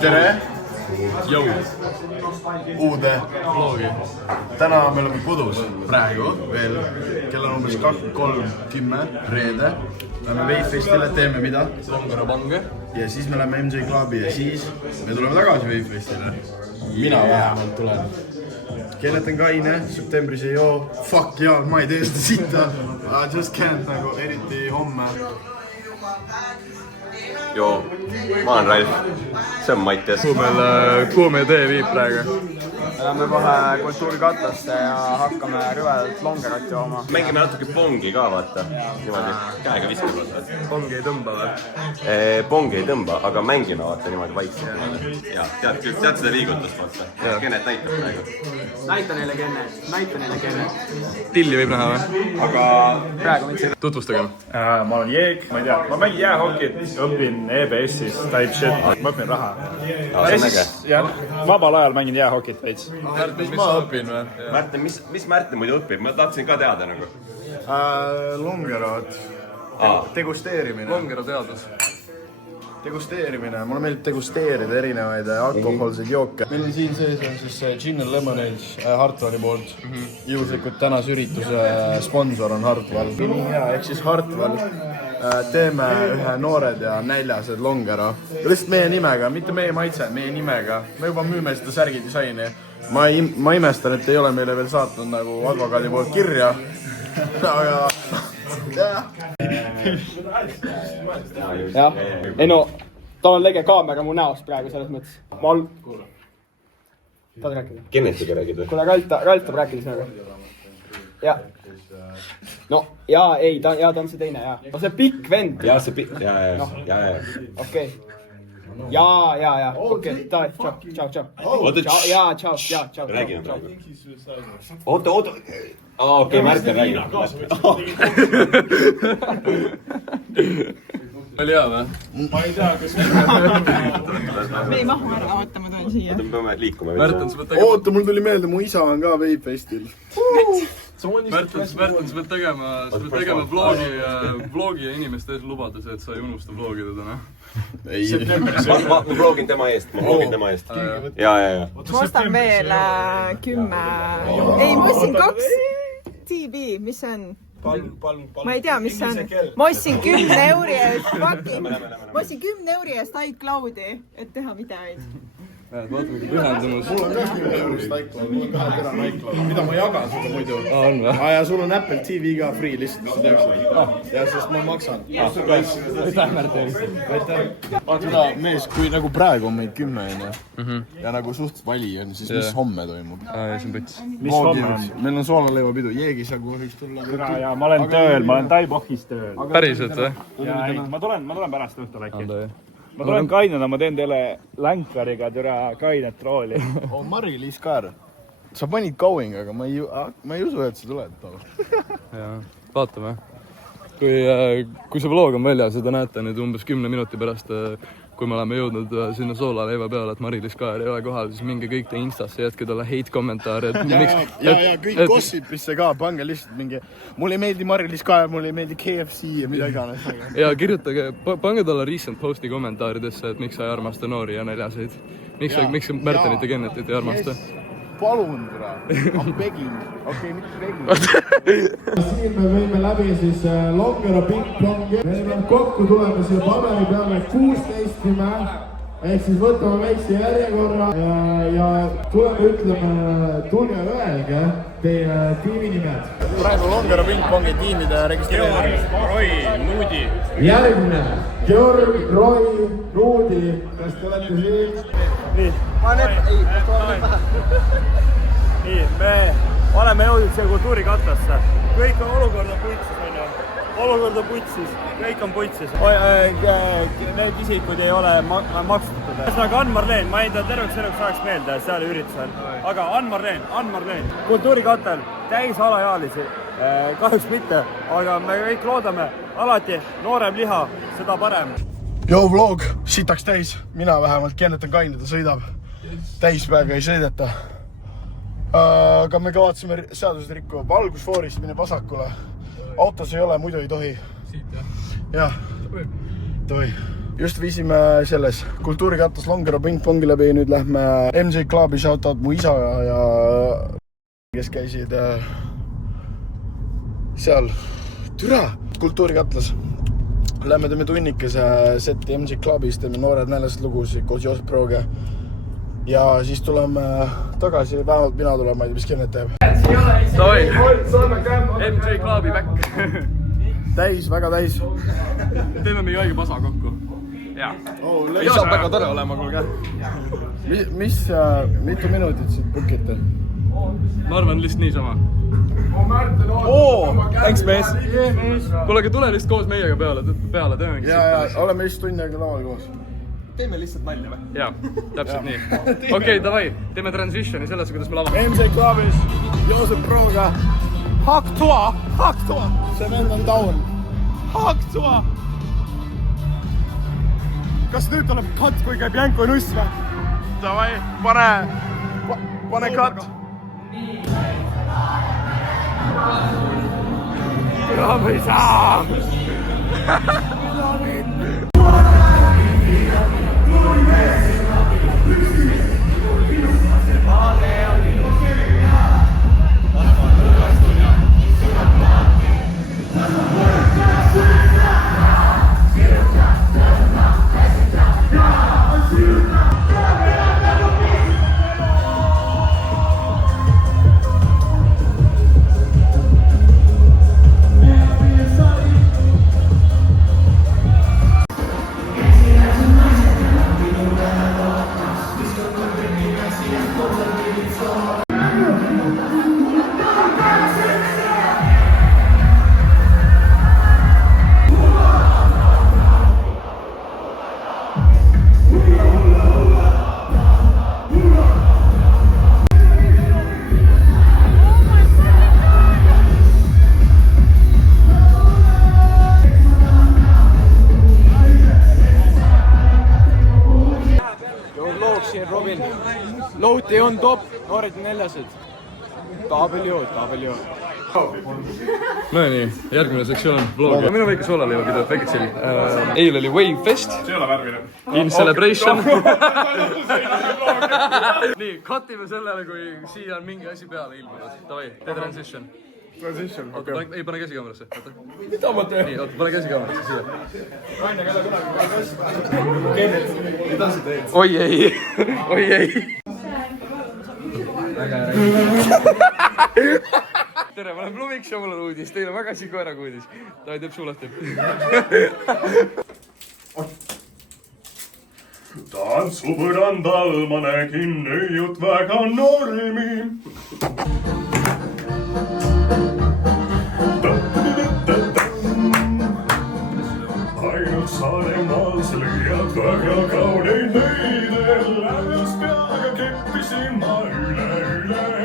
tere! Jau! Uude vlogi. Täna me oleme kodus praegu veel. Kell on umbes 3:10 reede. Lähme Wavefestile, teeme mida? Longero pange. Ja siis me läheme MJ Clubi ja siis me tuleme tagasi Wavefestile. Mina vähemalt tulen. Kenneth on kaine, septembris ei joo. Fuck jaa, ma ei tee seda sitta. I just can't nagu, eriti homme. Joo, ma olen Ralf, see on Mattias. Kuhu meie tee viib praegu? Lähme kohe kultuurikatlasse ja hakkame rüvedalt longerat jooma. Mängime natuke pongi ka, vaata. Niimoodi, käega viskame. Pongi ei tõmba või? Pongi ei tõmba, aga mängime, vaata, niimoodi vaikselt. Ja, tead seda liigutust, vaata. Kennet näitab praegu. Näita neile Kennet. Tilli võib näha või? Aga Praegu mind Tutvustage. Ma olen Jeeg, ma ei tea, ma mängin jäähokit, õpin EBS-is type shit, ma õpin raha. see on äge. Jah, vabal ajal mängin jäähokit veits. Mis ma õpin või? Märten, mis Märten muidu õpib? Ma tahtsin ka teada nagu. Longerot. Degusteerimine. Longero teadus. Degusteerimine, mulle meeldib degusteerida erinevaid alkohoolseid jooke. Meil on siin sees on siis Gin and Lemonade Hartwalli poolt. Juhuslikult tänase ürituse sponsor on Hartwall. Nii hea, ehk siis Hartwall. Teeme ühe noored ja näljased Longero. Lihtsalt meie nimega, mitte meie maitse, meie nimega. Me juba müüme seda särgidisaini. Ma imestan, et ei ole meile veel saatnud nagu advokaadi poolt kirja. Aga jah, ei no, tal on lege kaamera mu näost praegu selles mõttes. Tahad rääkida? Kennetiga räägid või? Kuule, Ralt tahab rääkida sinuga. Jah. No, jaa, ei, ta on see teine, jaa. No see pikk vend. Jaa, see pikk, jaa. Okei. Jaa. Okei, tšau. Jaa, tšau. Räägime praegu. Oota. Okei, Märten räägib. Oli hea või? Me ei mahu ära, oota, ma tulen siia. Me peame liikuma. Märten, sa pead tegema... oota, mul tuli meelde, mu isa on ka Wavefestil. Märten, sa pead tegema vlogi ja inimeste ees lubades, et sa ei unusta vlogida täna. Ma vlogin tema eest. Jaa. Ma ostan veel 10... Ei, ma ostsin 2 TV, mis see on? Ma ei tea, mis see on. Ma ostsin 10 euri eest Ma ostsin 10 euri eest iCloudi, et teha videoid. Vaatame, kui pühendumus. Mul on ka 10 eurost iCloud, mul on 2 terane iCloud, mida ma jagan sulle muidu. On või? Ja sul on Apple TV ka free lihtsalt, sa teaksid. Ja sest ma maksan. Aitäh, Märten. Vaata seda mees, kui nagu praegu on meid 10 ja nagu suht vali on, siis mis homme toimub? Ja see on püts. Mis homme on? Meil on soolaleivapidu, Jeegis aga võiks tulla. Ja ma olen tööl, ma olen Taibohis tööl. Päriselt või? Ja ei, ma tulen pärast õhtul äkki. Ma tulen kainena, ma teen teile länkariga türa kainet rooli. Oh, Mari-Liis Kaer. Sa panid going, aga ma ei usu, et sa tuled. Jaa, vaatame. Kui see vlog on väljas ja te näete nüüd umbes 10 minuti pärast, kui me oleme jõudnud sinna soolaleiva peale, et Mari-Liis Kaer ei ole kohal, siis minge kõik te Instasse, jätke talle hate-kommentaare. Ja kõik gossipisse ka, pange lihtsalt mingi, mulle ei meeldi Mari-Liis Kaer, mulle ei meeldi KFC ja mida iganes. Ja kirjutage, pange talle recent posti kommentaaridesse, et miks sa ei armasta noori ja näljaseid. Miks Märtenit ja Kennetit ei armasta? Palun, tura. I'm begging. Okei, mitte begging. Siin me võime läbi siis Longero ping-pongi. Meil peab kokku tulema siia paberi peale 16 nime. Ehk siis võtame väikse järjekorra ja tuleme ütleme tulge öelge teie tiimi nimed. Praegu Longero ping-pongi tiimide registreerimine. Georg, Roy, Nuudi. Järgmine. Georg, Roy, Nuudi. Kas te olete siin? Nii, me oleme jõudnud siia kultuurikatlasse. Kõik on olukorda putsis, kõik on putsis. Need isikud ei ole maksutud. Ühesõnaga Ann-Marleen, ma ei tea terveks eluks ajaks meelde seal üritusel. Aga Ann-Marleen. Kultuurikatel, täis alaealisi. Kahjuks mitte, aga me kõik loodame alati noorem liha, seda parem. Joo, vlog, sitaks täis. Mina vähemalt, Kennet on kaine, ta sõidab. Täispäega ei sõideta. Aga me kavatsime seadused rikkuva. Valgusfoorist mine vasakule. Autos ei ole, muidu ei tohi. Siit, jah? Jah. Toi. Just viisime selles kultuurikattas Longero pingpongi läbi, nüüd lähme MJ Clubi, shoutout mu isa ja kes käisid seal türa kultuurikatlas. Lähme teeme tunnikese seti MJ Clubis, teeme noored näljased lugusid koos Joosep Prooga ja siis tuleme tagasi, vähemalt mina tulen, ma ei tea, mis Kennet teeb. MJ Clubi back. Täis, väga täis. Teeme meie õige pasa kokku. Jaa. Ei saab väga tore olema, kuulge. Mitu minutit siit bookite? Ma arvan lihtsalt niisama. Thanks, mees. Kuule, aga tule lihtsalt koos meiega peale teemegi. Ja, oleme just tunni aega laval koos. Teeme lihtsalt nalja või? Jaa, täpselt nii. Okei, davai, teeme transitioni sellesse, kuidas me lavame. MJ Clubis, Joosep Prooga. Haktua! See vend on down. Haktua! Kas nüüd tuleb cut, kui käib Janko Nuss või? Davai, pane cut. Ma ei saa! Louti on top, noored näljased. W. No nii, järgmine sektsioon vlog. Minu väike soolaleevapidu, väike chill. Eil oli Wave Fest. See ei ole värvine. In celebration. Nii, cutime sellele, kui siia on mingi asi peale ilmunud. Davai, tee transition. Oota, ei pane käsi kaamerasse. Mida ma teen? Nii, oota, pane käsi kaamerasse siia. Raine, keda kunagi mida sa teed? Oi ei. Tere, ma olen Blumiks ja mul on uudis. Teil on väga siin koeraga uudis. Davai, teeb suu lahti. Tantsupõrandal ma nägin nöiut väga normi. Ainult Saaremaal sa leiad väga kauneid nöidel. Lähes peaga keppisin ma üle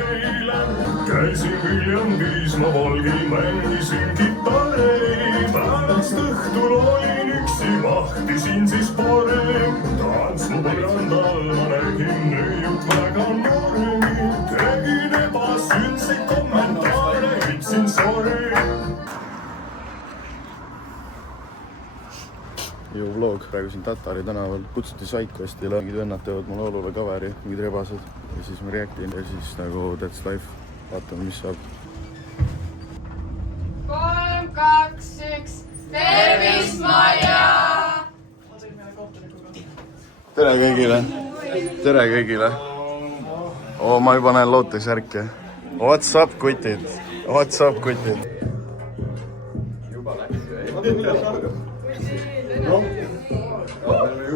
eile. Käisin Viljandis, ma Volgil mängisin kitarri. Pärast õhtul olin üksi, mahtisin siis pare. Tantsupõrandal ma nägin nöiut väga normi. Tegin ebasündseid kommentaare, ütlesin sorry. Ju vlog praegu siin Tatari tänaval. Kutsuti Sidecastile. Mingid vennad teevad mulle olule kaveri, mingid rebased. Ja siis ma reactin ja siis nagu that's life. Vaatame, mis saab. 3, 2, 1. Tervist, Maia! Tere kõigile. Tere kõigile. Ma juba näen Looteks ärke. What's up, kutid? What's up, kutid?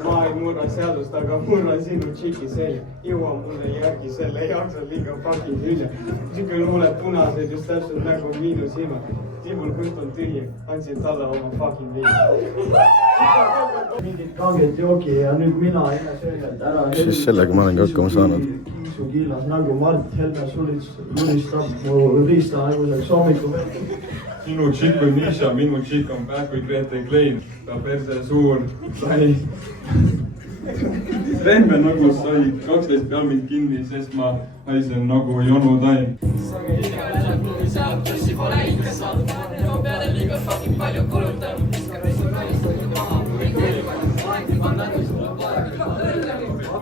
Ma ei murra seadust, aga murra sinu tšiki selja. Jõua mulle järgi selle, ei jaksa liiga fucking hilja. Tšikil mulled punased just täpselt nagu miinu silmad. Tibul kõht on tühi, andsin talle oma fucking viina. Mingid kanged joogi ja nüüd mina enne söödelt ära. Siis sellega ma olengi hakkama saanud. Kiisu killas nagu Mart Helme sulistab mu riista aeguseks hommikul. Sinu tšikk on Nisha, minu tšikk on Back kui Grete Klein. Ta perse suur, sai. Rehme nagu sai 12 peal mind kinni, sest ma haisen nagu Jonu Tain. Saab, tõsi pole ikka saanud. Too peale liiga fucking palju kulutanud.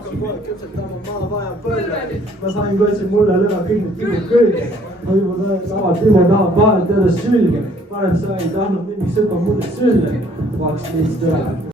hakkab kohe küpsetama, ma vajan põlve. Ma sain kohe mulle lööda kõik need Timo külge. Ma juba tahan, Timo tahab vahelt jälle sülge. Varem sa ei tahtnud mingi sõpa mulle sülle. 12 üle.